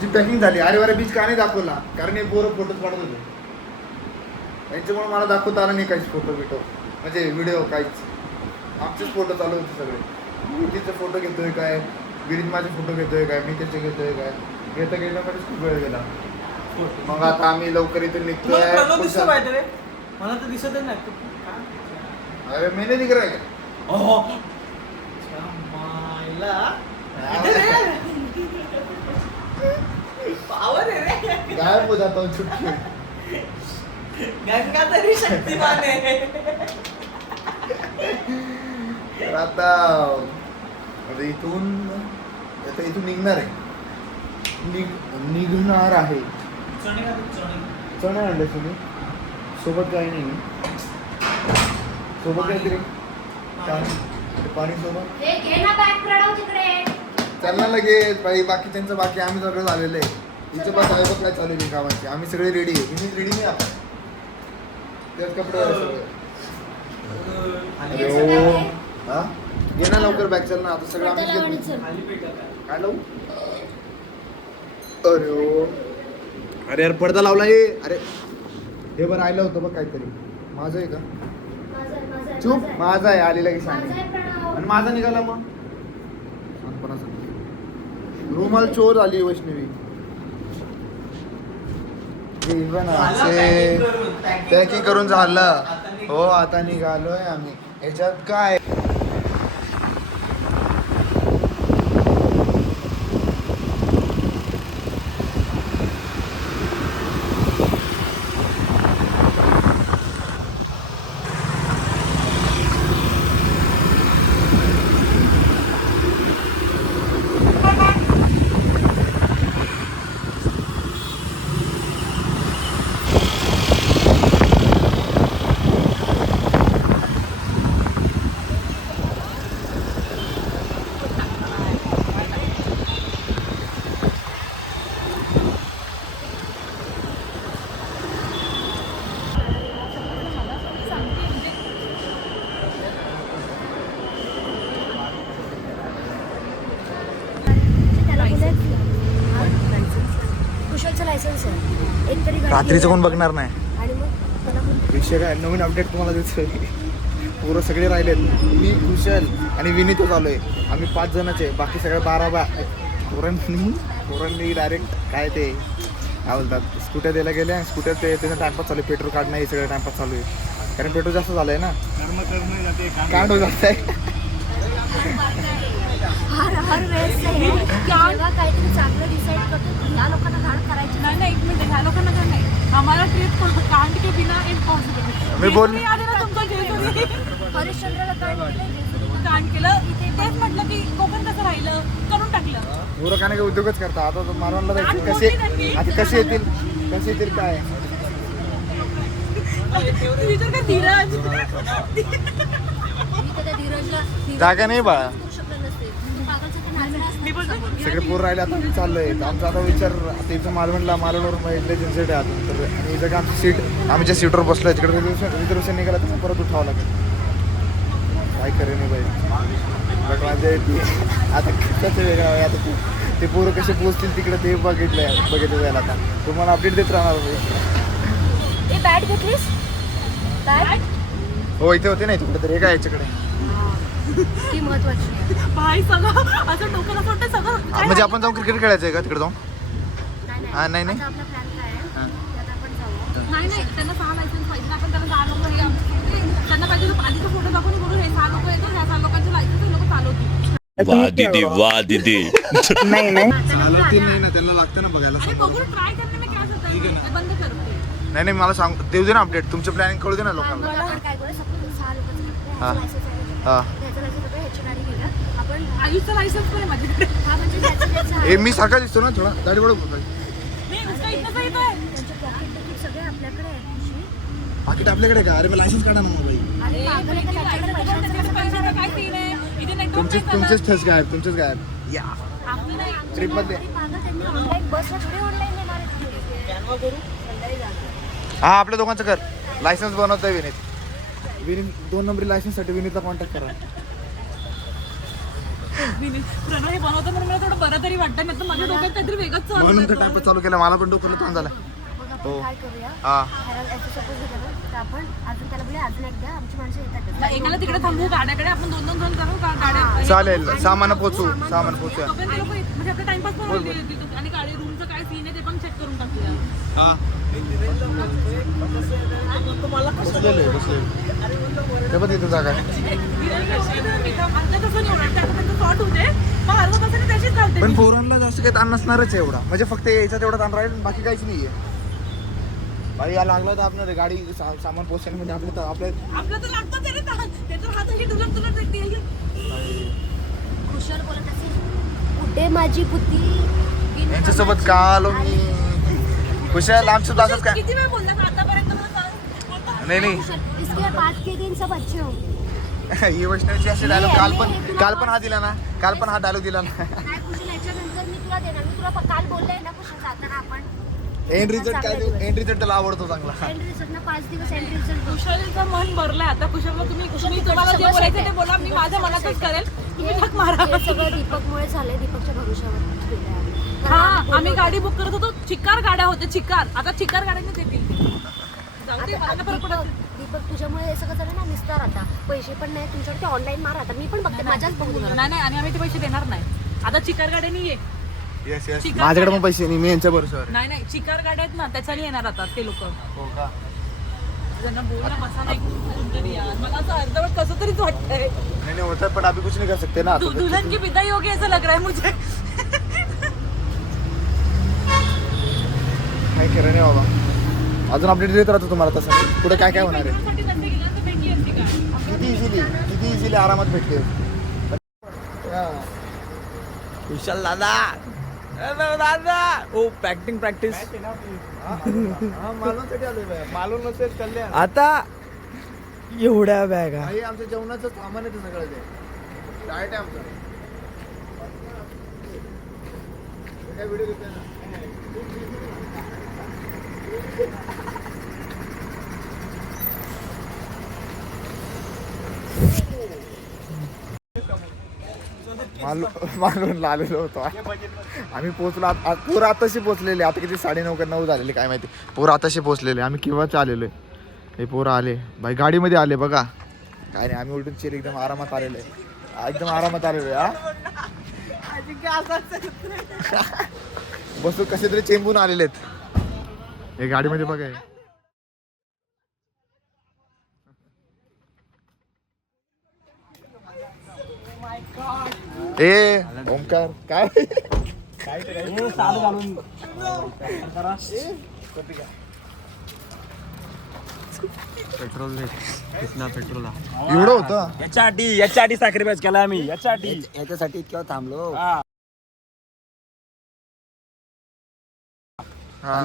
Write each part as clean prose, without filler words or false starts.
तुमची पॅकिंग झाली. अरे बीच का नाही दाखवला? कारण हे पोरं फोटोज काढत होते, यांच्यामुळे मला दाखवता आला नाही काहीच फोटो म्हणजे व्हिडिओ काहीच. आमचेच फोटो चालू होते सगळे. मी तिचे फोटो घेतोय काय, विरीत माझे फोटो घेतोय काय, मी त्याचे घेतोय काय, घेता खूप वेळ गेला. मग आता आम्ही लवकर इथून निघतोय. मला तर दिसतच नाही. अरे मी नाही दिख रहा है पावर आहे रे. गायब हो जाता हूँ चुटकी. गंगा तरी शक्तिमान आहे. तर आता इथून निघणार आहे. निघणार आहे. चणे आणले तुम्ही सोबत? काही नाही सोबत काहीतरी पाणी सोबत. चल ना लगेच बाई. बाकीच्यांचं बाकी, आम्ही सगळं झालेलं आहे. हिचं बस आहे बघ काय चालू आहे कामाची. आम्ही सगळे रेडी आहे. मी रेडी नाही आपण त्याच कपडे सगळे. हा घे ना लवकर बॅग. चल ना आता सगळं आम्ही काय लावू? अरे यार पडदा लावला हे. अरे हे बरं राहिलं होतं बघ काहीतरी. माझं आहे का? चूप. माझा आहे आलेला की सांग. आणि माझा निघाला मग रुमाल चोर आली वैष्णवी. पॅकिंग करून झालं हो. आता निघालोय आम्ही. ह्याच्यात काय रात्रीचं कोण बघणार नाही. विषय काय नवीन अपडेट तुम्हाला देतोय. पुरं सगळे राहिलेत. मी कुशल आणि विनीतच आलोय. आम्ही 5 जणच आहे. बाकी सगळे 12 पोरांनी डायरेक्ट काय ते काय बोलतात स्कूटर द्यायला गेले. आणि स्कूटर ते त्याचं टाइमपास चालू आहे. पेट्रोल काढणं हे सगळं टाइमपास चालू आहे. कारण पेट्रोल जास्त झालं आहे ना. काढ हो जात आहे. हर वेळेस जेव्हा काहीतरी चांगलं डिसाईड करतो ह्या लोकांना घाण करायची नाही. 1 मिनिट, ह्या लोकांना घाण नाही. आम्हाला ट्रिप कांड के बिना इम्पॉसिबल. मी बोल हरिश्चंद्रला कांड केलं. तेच म्हटलं की कोकण कसं राहिलं करून टाकलं. पुरं का नाही उद्योगच करता. आता मारवानला जायचं कसे येतील काय जागा नाही बाळा. सगळे पोर राहिले. आता मी चाललोय. आमचा आता विचार आता इथं मालवणवरून इथले जिन्सेट आहे अजून. तर आणि इथं आमची सीट आम्ही सीटवर बसलोय. तिकडे रिझर्वेशन निघाला तर परत उठावं लागेल. काय करे नाही बाई. आता कसं वेगळं आहे. आता ते पोरं कसे पोचतील तिकडे ते बघितलं जाईल. आता तुम्हाला अपडेट देत राहणार मी. बॅट घेतलीस? बॅट हो इथे होते नाही तिकडे तर. हे काय याच्याकडे ती महत्वाची भाई सगळं असं डोक्याला सोडते सगळं. म्हणजे आपण जाऊन क्रिकेट खेळायचं आहे का तिकडे जाऊन? नाही आपला प्लॅन काय आहे त्यात आपण जाऊ. नाही त्यांना 6 लायसन्स पाहिजे. आपण त्याला 6 लोक त्यांना पाहिजे. आधीचा फोटो दाखवून बोलू हे 6 लोक येतो. ह्या 6 लोकांचे लायसन्स लोक चालवतील. वाह दीदी नाही चालवतील नाही ना. त्यांना लागतं ना बघायला. बघून ट्राय करणे मी काय होतं बंद करते. नाही मला सांग देऊ दे ना अपडेट. तुमचं प्लॅनिंग कळू दे ना लोकांना. काय करू सपोज 6 लोकांचं हां हां आपण आयुषचं लायसन्स पण आहे माझ्याकडे. हा म्हणजे मी सारखा दिसतो ना थोडा. दाढी वाढव सगळे आपल्याकडे आहे. पाकिट आपल्याकडे का? अरे मी लायसन्स काढा ना मग बाई. तुमचेच ठस गायब. तुमचेच गायब या ट्रिप मध्ये. हा आपल्या दोघांचं कर. लायसन्स बनवतोय विनीत 2 नंबरी लायसन्स साठी विनीतला कॉन्टॅक्ट करा. प्रणव हे बनवतं म्हणून मला थोडं बरं तरी वाटतं, नाही तर माझ्या डोक्यात काहीतरी वेगळंच चालू म्हणून तर होतं. टाइप चालू केलं, मला पण डोकं तोंड झालं. मग हो. आपण काय करूया, हा ह्याला याचं सपोज घेतलं ना, तर आपण अजून त्याला बोलूया अजून एकदा आमची माणसं येतात. मग एकाला तिकडे थांबू गाड्याकडे, आपण 2-2 जण जाऊ गाड्या. चालेल, सामान पोचूया. तोपर्यंत लोकं म्हणजे आपला टाइमपास पण होईल आणि गाडी रूमचं काय सीन आहे ते पण चेक करून टाकूया. हा ते पण तिथं जागा आहे. पण पोरांना जास्त काही ताण नसणारच आहे एवढा, म्हणजे फक्त यायचा तेवढा ताण राहील, बाकी काहीच नाहीये. बाई या लागलं तर आपलं गाडी सामान पोचणे म्हणजे आपल्या तर लागतं तरी ते तर हात अशी डुलत कुशल बोलत असेल, कुठे माझी बुद्धी. यांच्यासोबत का आलो मी. कुशल आमचं तासच काय किती वेळ बोलला आतापर्यंत मला सांग. नाही कुशल, इसके बाद के दिन सब अच्छे होंगे. ही वैष्णवीची असे डायलॉग काल पण हा दिला ना, काल पण हा डायलॉग दिला ना. काय कुशल, याच्यानंतर मी तुला देणार. मी तुला काल बोलले ना कुशल, जाताना आपण एंड रिझल्ट काय देऊ, एंड रिझल्ट त्याला आवडतो चांगला. एंड रिझल्ट ना 5 दिवस एंड रिझल्ट. कुशलचं मन भरलंय आता. कुशलला तुम्ही तुम्हाला जे बोलायचं ते बोला, मी माझ्या मनातच करेल. तुम्ही ठक मारा. हे सगळं दीपकमुळे झालंय, दीपकच्या भरोशावर. हा आम्ही गाडी बुक करत होतो, चिकार गाड्या होत्या, चिकार. आता चिकार गाड्यानेच येतील. जाऊ दे, मला फरक पडत नाही. दीपक तुझ्यामुळे हे सगळं झालं ना, निस्तार. आता पैसे पण नाही तुमच्याकडे, ऑनलाईन मारा. आता मी पण बघते, माझ्याच बघून. नाही आणि आम्ही ते पैसे देणार नाही. आता चिकार गाड्याने ये. येस येस, चिकार माझ्याकडे पण पैसे नाही, मी यांच्या बरोबर. नाही चिकार गाड्या आहेत ना, त्याच्याने येणार आता ते लोक. हो का? त्यांना बोलला बसा नाही कोणतरी यार. मला असं अर्धवट कसं तरीच वाटतंय. नहीं होता है, पण अभी कुछ नहीं कर सकते ना. दुल्हन की विदाई होगी ऐसा लग रहा है मुझे. काही खरं नाही बाबा, अजून अपडेट देत राहतो तुम्हाला तसं. पुढे काय काय होणार आहे. साठी नसते गेला तर भेटली असती का? किती इझिली आरामात भेटते. विशाल दादा, दादा ओ प्रॅक्टिस मालून नसेल कल्याण. आता एवढ्या बॅगा. काही आमच्या जेवणाचं सामान आहे ते सगळं, ते डाएट आहे आमचं. काय व्हिडिओ घेतोय ना. मालून आलेलो होतो आम्ही. पोहोचलो पोरं आताशी पोहोचलेले. आता किती 9:30 झालेले काय माहिती. पोरं आताशी पोहोचलेले, आम्ही केव्हाच आलेलो आहे. हे पोरं आले बाई, गाडीमध्ये आले बघा. काय नाही, आम्ही उलटून चिर एकदम आरामात आलेलो आहे. एकदम आरामात आलेलो आहे. बसू कसे तरी चेंबून आलेले आहेत. हे गाडीमध्ये बघा. ए ओमकार काय पेट्रोल पेट्रोल एवढं होतं. याच्यासाठी सॅक्रिफाईस केला आम्ही. याच्यासाठी इतक्या थांबलो.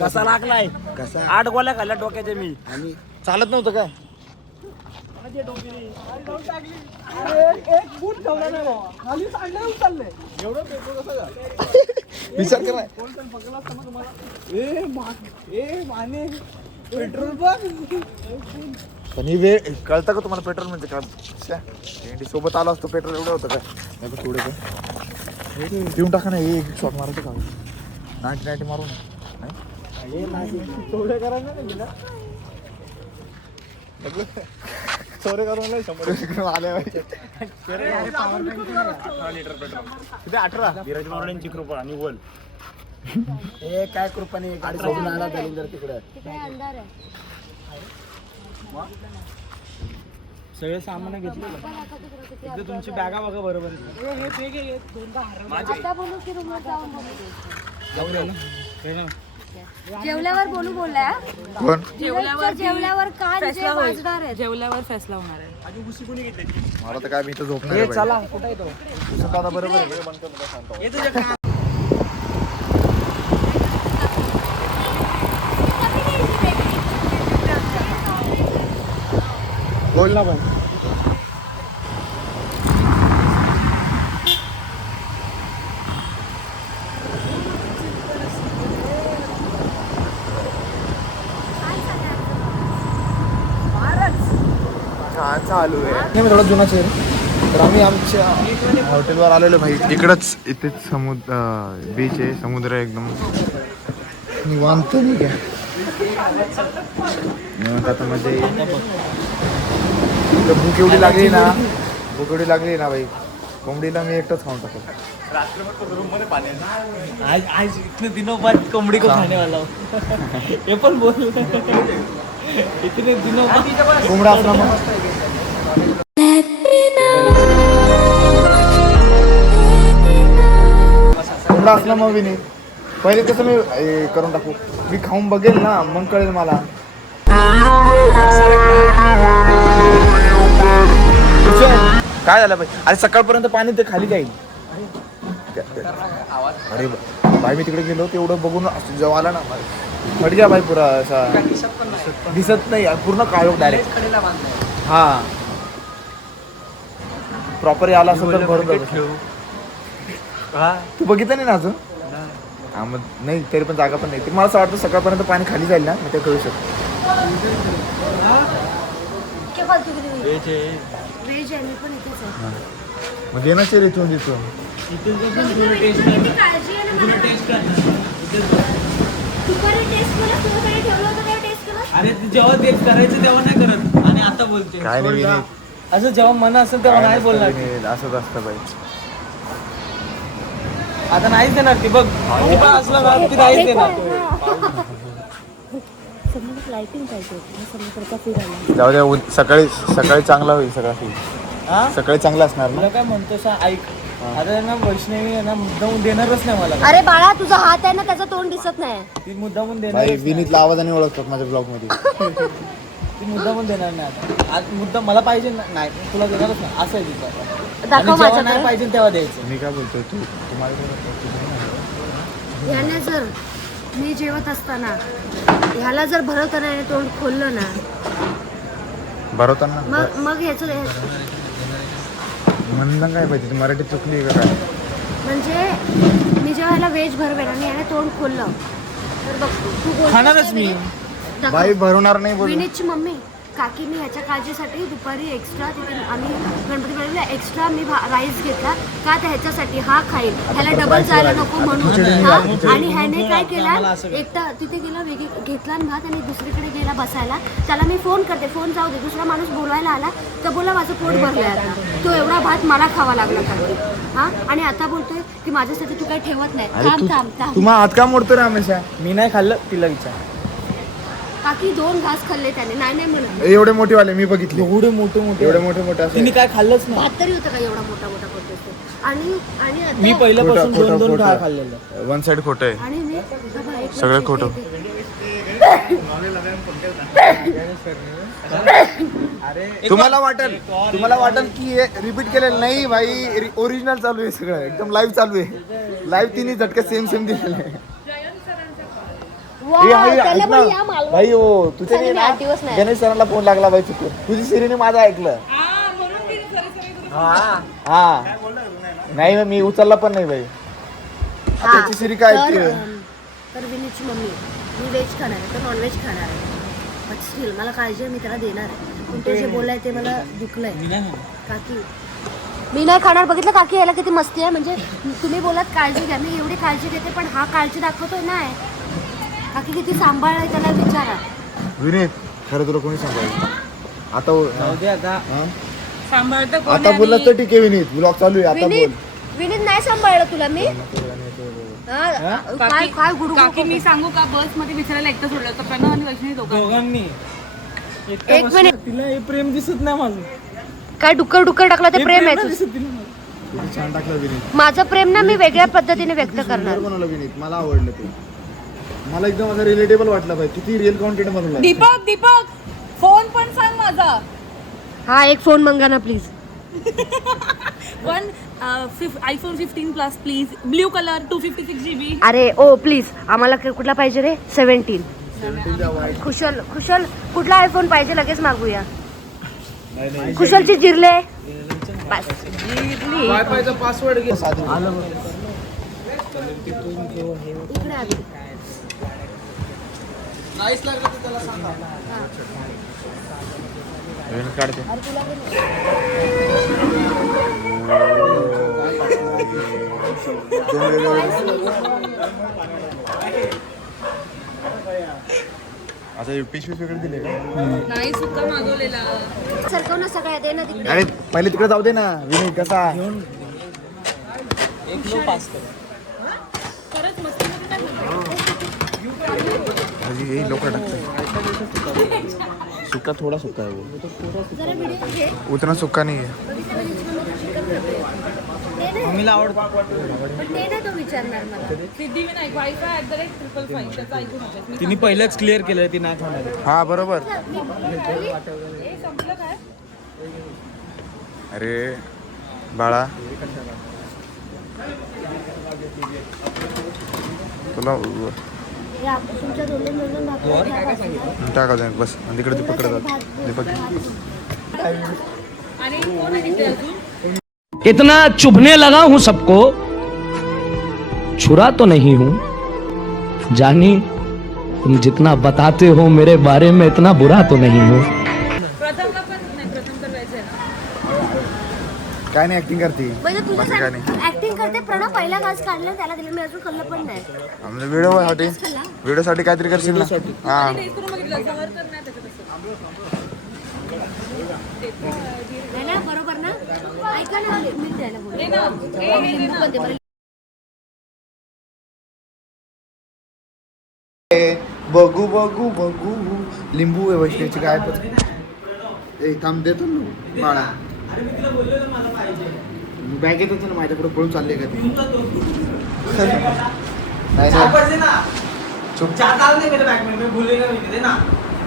कसा लागलाय, कसा 8 गोळ्या खाल्ल्या डोक्याच्या मी. आम्ही चालत नव्हतं काय. विचार करा. पण ही वेळ कळतं का तुम्हाला पेट्रोल म्हणजे काय. सोबत आलो असतो पेट्रोल एवढं होतं काय. नाही थोडं काय देऊन टाका ना. एक शॉट मारायचं का 90 मारून. चोरे करून आले किती 18. धीरज मारुडेंची कृपा आणि बोल. हे काय कृपाने गाडी सोडून आला दलिंदर तिकडे. तिकडे अंधार आहे. सगळे सामान घेतले. तुमची बॅगा बघा बरोबर. आता बोलू की रूमवर जाऊन बोलू. जेवल्यावर बोललाय. कोण जेवल्यावर कान जे वाजणार आहे. जेवल्यावर फैसला होणार आहे. मला तर काय, मी तर झोपणार चला कुठे येतो दादा. बरोबर आहे, वेळ बंद करतो, सांगतो. बोल ना पण. चालू आहे. मी थोडा जुना चेहरा तर आम्ही आमच्या हॉटेलवर आलेलो भाई. इकडंच इथेच बीच आहे, समुद्र आहे एकदम निवांत. नाही का निवांत आता मजा येईल. भूक एवढी लागली ना भाई, कोंबडीला मी एकटाच खाऊन टाकतो. आज इतने दिनों बाद कोंबडी को खाने वाला हूँ. हे पण बोल. इतने दिनों बाद कोंबडा असला मग कोंबडा असला मग विनी पहिले कसं मी करून टाकू, मी खाऊन बघेल ना मग कळेल मला. काय झालं भाई? अरे सकाळपर्यंत पाणी ते खाली जाईल. अरे भाई मी तिकडे गेलो तेवढं बघून जेव्हा आला ना फडक्या भाई पुरा असा दिसत नाही पूर्ण काळोख डायरेक्ट. हा प्रॉपर आला असेल तर भरून तू बघितलं नाही ना अजून? हा मग नाही तरी पण जागा पण नाही. ते मला असं वाटतं सकाळपर्यंत पाणी खाली जाईल ना मग ते कळू शकतो. व्हेज आहे, मी पण इथेच आहे. मग दे ना शेर इथून तिथून. किती काळजी आहे ना मला. दुपारी टेस्ट केलं, तुझ्याकडे ठेवलं होतं तेव्हा टेस्ट केलं. अरे जेव्हा तेच करायचं तेव्हा नाही करत आणि आता बोलते. काय नाही विनीत, असं जेव्हा मन असेल तेव्हा नाही बोलणार. विनीत, असंच असतं बाई. आता नाहीच देणार ती बघ. ती पण असलं ना ती नाहीच देणार. समोर लाइटिंग पाहिजे होती, समुद्राचा फिरायला. जाऊ द्या सकाळी चांगला होईल सगळा फील. हा सकाळी चांगला असणार ना. तुला काय म्हणतो ऐक. आता ना वैष्णवी आहे ना मुद्दामून देणारच नाही मला. अरे बाळा, तुझा हात आहे ना, त्याचं तोंड दिसत नाही. ती मुद्दामून भाई देणार. विनीतला आवाजाने ओळखतात माझ्या ब्लॉग मध्ये. ती मुद्दामून देणार नाही आता. आज मुद्दा मला पाहिजे ना नाही तुला देणारच नाही असं आहे तिचं. दाखव आणि जेव्हा माझ्याकडे. नाही पाहिजे तेव्हा द्यायचं. मी काय बोलतोय तुम्हाला ह्याने जर मी जेवत असताना ह्याला जर भरवताना याने तोंड खोललं ना, भरवताना मग ह्याचं म्हणणं काय पाहिजे? मराठी चुकली का काय? म्हणजे मी जेव्हा ह्याला व्हेज भरवेन आणि याने तोंड खोललं तर बघ तू बोलतोस खाणारच का मी. नाही? दाखव. बाई भरवणार नाही बोल. विनीतची मम्मी काकी मी ह्याच्या काळजीसाठी दुपारी एक्स्ट्रा तिथे आम्ही गणपतीला एक्स्ट्रा मी राईस घेतला का तर ह्याच्यासाठी हा खाईल, ह्याला डबल जायला नको म्हणून. हा आणि ह्याने काय केला, एकटा तिथे गेला घेतला भात आणि दुसरीकडे गेला बसायला. त्याला मी फोन करते, फोन जाऊ दे, दुसरा माणूस बोलवायला आला तर बोला माझं पोट भरलंय आता. तो एवढा भात मला खावा लागला काकी. हा आणि आता बोलतोय की माझ्यासाठी तू काही ठेवत नाही. थांब थांब थांब. तुम्हाला हात का मोडतो रे हमेशा? मी नाही खाल्लं तिला विचार. काकी 2 घास खाल्ले त्याने. नाही म्हणत. एवढे मोठे वाले मी बघितले. एवढे मोठे मोठे एवढे मोठे असं तिने काय खाल्लंच नाही. भात तरी होतं का एवढा मोठा करतोस ते? आणि आता मी पहिल्यापासून खोटं, 2 खोटं. डाळ खाल्लेलं. वन साइड खोटं आहे. आणि मी बाबा एक सगळं लक्षात खोटं. येते. तुम्हाला वाटेल की हे रिपीट केलेलं नाही भाई, ओरिजिनल चालू आहे सगळं, एकदम लाईव्ह चालू आहे. लाईव्ह तिन्ही झटके सेम दिलेले आहे. वा, ए, आई, त्याला ऐक पण ना. या मालवण. भाई हो तुझे चालेल, मी 8 दिवस नाही. गणेश सरांना फोन लागला बाई चुकून. तुझी सिरीने माझं ऐकलं. हा नाही मग मी उचलला पण नाही बाई. हा, त्याची सिरी काय ऐकते? तर विनीतची मम्मी मी व्हेज खाणार आहे तर नॉनव्हेज खाणार आहे. पण स्टील मला काळजी आहे, मी त्याला देणार आहे. पण ते जे बोलाय ते मला दुखलंय. मी नाही म्हणत. काकी मी नाही खाणार. बघितलं काकी, याला किती मस्ती आहे. म्हणजे तुम्ही बोलात काळजी घ्या, मी एवढी काळजी घेते पण हा काळजी दाखवतोय नाही. काकी किती सांभाळ आहे त्याला विचारा. विनीत खरं तुला कोणी सांगायचं आता जाऊ दे आता. हा? सांभाळतं कोण आता बोललास तर ठीक आहे विनीत, ब्लॉग चालू आहे आता बोल. विनीत नाही सांभाळलं तुला मी. हा, काय काय गुडू काकी मी सांगू का, बस मध्ये विचारायला एकटं सोडलं होतं प्रणव आणि वैष्णवी दोघं. दोघांनी एक मिनिट. तिला हे प्रेम दिसत नाही माझं. काय डुक्कर टाकलं ते प्रेम आहे तुझं. दिसत तिला माझं. किती छान टाकलं विनीत. माझं प्रेम ना मी वेगळ्या पद्धतीने व्यक्त करणार. सुंदर बनवलं विनीत, मला आवडलं ते. मला एकदम असं रिलेटेबल वाटलं पाहिजे. किती रिअल कॉन्टेंट बनवलं. दीपक फोन पण सांग माझा. हा एक फोन मंगा ना please. IPhone 15 plus please, blue colour 256 GB. अरे ओ प्लीज आम्हाला कुठला पाहिजे रे? 17. खुशल कुठला आयफोन पाहिजे लगेच मागूया. खुशलची जिरले बस जिरली. वायफायचा पासवर्ड घे. आलं बघ. इकडे आली. नाहीच लागलं तर त्याला सांगा. काढते आता पिशवी वेगळे दिले का नाही सुद्धा मागवलेला सरकव ना सगळ्या दे ना तिकडे अरे पहिले तिकडे जाऊ दे ना विनय कसा एक लो पास कर खरंच मस्त मध्ये काय बनवलं? हे लोक टाकतात सुका थोडा सुका आहे वो जरा व्हिडिओ घे उतना सुका नाही आहे बघितलं चिकन ते नाही मम्मीला आवडतो पण ते नाही तो विचारणार मला सिद्धिविनायक वायफाय @555 त्याचं ऐकून होतं. मी तिने पहिलंच क्लिअर केलं ती नाही खाणार आहे. हा बरोबर हे संपलं काय अरे बाळा तुला या तुमच्या दोन्ही मिळून भाकरी टाका जाईल बस आणि तिकडे दीपक जात दीपक आणि कोण आहे तिथे अजून इतना चुभने लगा हूं सबको छुरा तो नहीं हूं जानी तुम जितना बताते हो मेरे बारे में इतना बुरा तो नहीं हूं प्रथमला पण नाही प्रथम तर व्हायचं ना काय नाही ऍक्टिंग करते म्हणजे तुझं बाकी काय नाही ऍक्टिंग करते प्रणव पहिला घास काढला त्याला दिलं मी अजून खाल्लं पण नाही आमच्या व्हिडिओसाठी काहीतरी करशील ना हा टेस्ट करून बघितलं सहर तर नाही त्याच्यात नाही ना बरोबर ना ऐका ना मी द्यायला बोलले. हे ना हे लिंबू पण दे बरं. बघू बघू बघू लिंबू आहे वैष्णवीची काय ए थांब देतो ना बाळा बॅगेत होतं ना माझ्याकडे पळून चालले का ते नाही नाही. चुप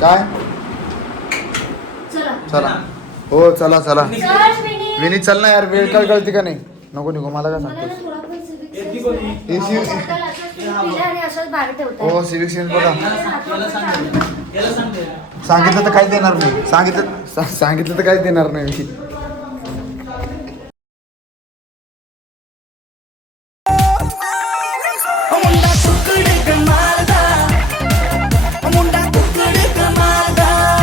काय चला चला हो चला चला चल, विनी. विनीत चल ना यार वेळ काय कळते का नाही नको निघू मला काय मला ना सांगतोस थोडा पण civic sense नाही. हे civic- स्वतःला असं पिलं आणि असंच बाहेर ठेवताय. हो सिविक सेन्स बघा याला सांग सांगितलं तर काहीच देणार नाही सांगितलं तर काहीच देणार नाही